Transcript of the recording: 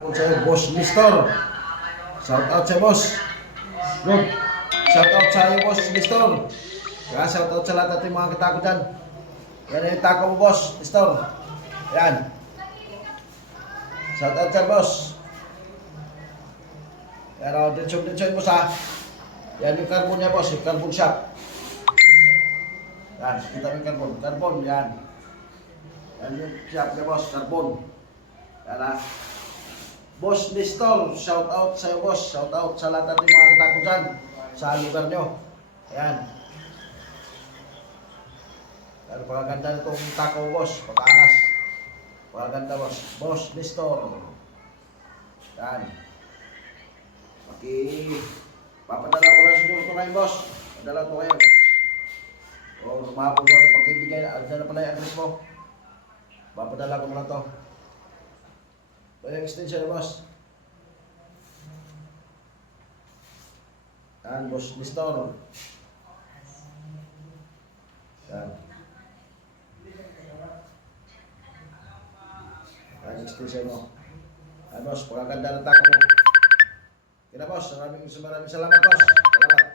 Sa'yo, Boss Nestor. Shout out sa boss. Good. Shout out sa iyo, Boss Nestor. Kaya shout out sa lahat ng mga katako dyan. Yan yung tako mo, Boss Nestor. Yan. Shout out sa boss. Yan o, ditsyon boss ha. Yan yung carbon niya, boss. Yung carbon shop. Yan, kita mo yung carbon. Carbon, yan. Yan yung shop niya, boss. Carbon. Yan ha. Boss Nestor, shout out sa iyo, boss. Shout out sa lahat ng mga katako dyan sa lugar nyo. Ayan. Pero pagkaganda na itong tako, boss. Pagkaangas. Pagkaganda, boss. Boss Nestor. Ayan. Papadala ko na siguro ito ngayon, boss. Padala ito ngayon. O, lumabog ko na pagkibigay na. Ano na pala yung address mo? Papadala ko na ito. Bayang extension na, boss. Yan, Boss Nestor. Yan. Yan, extension mo. Yan, boss. Pagkaganda ng tako mo. Kaya, boss. Maraming salamat, boss. Salamat.